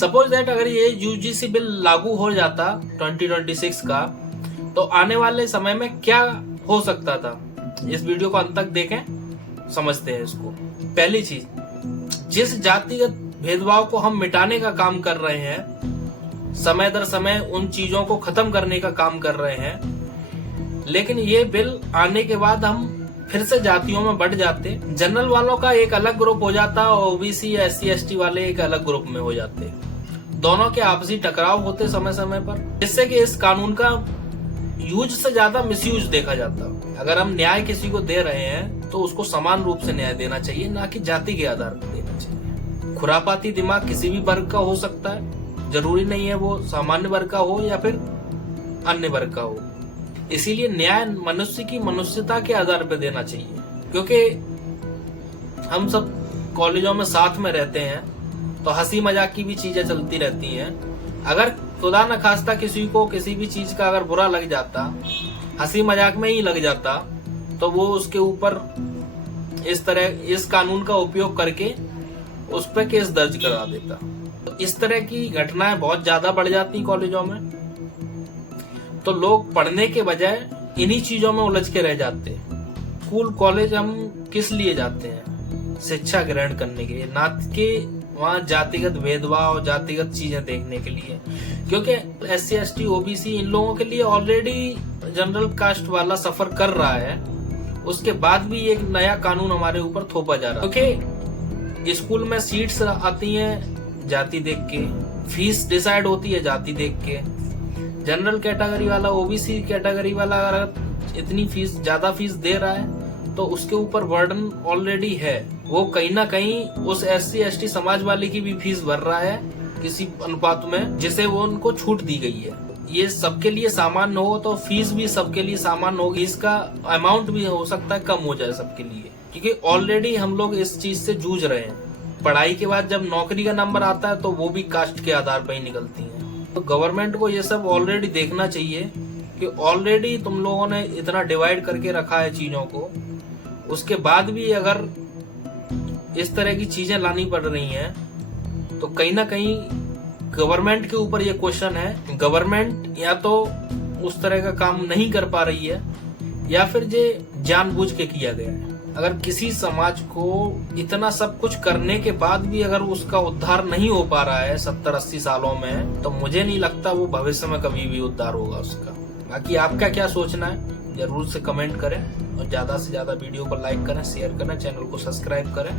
Suppose that अगर ये UGC bill लागू हो जाता 2026 का, तो आने वाले समय में क्या हो सकता था। इस वीडियो को अंत तक देखें, समझते हैं इसको। पहली चीज, जिस जातिगत भेदभाव को हम मिटाने का काम कर रहे हैं, समय दर समय उन चीजों को खत्म करने का काम कर रहे हैं, लेकिन ये बिल आने के बाद हम फिर से जातियों में बढ़ जाते। जनरल वालों का एक अलग ग्रुप हो जाता और ओबीसी या SC ST वाले एक अलग ग्रुप में हो जाते। दोनों के आपसी टकराव होते समय समय पर, जिससे कि इस कानून का यूज से ज्यादा मिसयूज देखा जाता। अगर हम न्याय किसी को दे रहे हैं तो उसको समान रूप से न्याय देना चाहिए, ना कि जाति के आधार पर देना चाहिए। खुरापाती दिमाग किसी भी वर्ग का हो सकता है, जरूरी नहीं है वो सामान्य वर्ग का हो या फिर अन्य वर्ग का हो। इसीलिए न्याय मनुष्य की मनुष्यता के आधार पर देना चाहिए। क्योंकि हम सब कॉलेजों में साथ में रहते हैं तो हंसी मजाक की भी चीजें चलती रहती हैं। अगर खुदा न खास्ता किसी को किसी भी चीज का अगर बुरा लग जाता, हंसी मजाक में ही लग जाता, तो वो उसके ऊपर इस तरह इस कानून का उपयोग करके उस पर केस दर्ज करा देता। तो इस तरह की घटनाएं बहुत ज्यादा बढ़ जाती कॉलेजों में। तो लोग पढ़ने के बजाय इन्हीं चीजों में उलझ के रह जाते। स्कूल कॉलेज हम किस लिए जाते हैं? शिक्षा ग्रहण करने के लिए, ना कि वहाँ जातिगत भेदभाव, जातिगत चीजें देखने के लिए। क्योंकि SC ST OBC इन लोगों के लिए ऑलरेडी जनरल कास्ट वाला सफर कर रहा है, उसके बाद भी एक नया कानून हमारे ऊपर थोपा जा रहा है। क्योंकि स्कूल में सीट्स आती हैं जाति देख के, फीस डिसाइड होती है जाति देख के। जनरल कैटेगरी वाला, OBC कैटेगरी वाला अगर इतनी फीस, ज्यादा फीस दे रहा है तो उसके ऊपर बर्डन ऑलरेडी है। वो कहीं ना कहीं उस SC ST समाज वाले की भी फीस भर रहा है किसी अनुपात में, जिसे वो उनको छूट दी गई है। ये सबके लिए सामान्य हो तो फीस भी सबके लिए सामान्य होगी। इसका अमाउंट भी हो सकता है कम हो जाए सबके लिए, क्योंकि ऑलरेडी हम लोग इस चीज से जूझ रहे हैं। पढ़ाई के बाद जब नौकरी का नंबर आता है तो वो भी कास्ट के आधार पर ही निकलती है। तो गवर्नमेंट को ये सब ऑलरेडी देखना चाहिए कि ऑलरेडी तुम लोगों ने इतना डिवाइड करके रखा है चीजों को, उसके बाद भी अगर इस तरह की चीजें लानी पड़ रही हैं तो कहीं ना कहीं गवर्नमेंट के ऊपर ये क्वेश्चन है। गवर्नमेंट या तो उस तरह का काम नहीं कर पा रही है या फिर ये जानबूझ के किया गया है। अगर किसी समाज को इतना सब कुछ करने के बाद भी अगर उसका उद्धार नहीं हो पा रहा है 70-80 सालों में, तो मुझे नहीं लगता वो भविष्य में कभी भी उद्धार होगा उसका। बाकी आपका क्या सोचना है जरूर से कमेंट करें और ज्यादा से ज्यादा वीडियो को लाइक करें, शेयर करें, चैनल को सब्सक्राइब करें।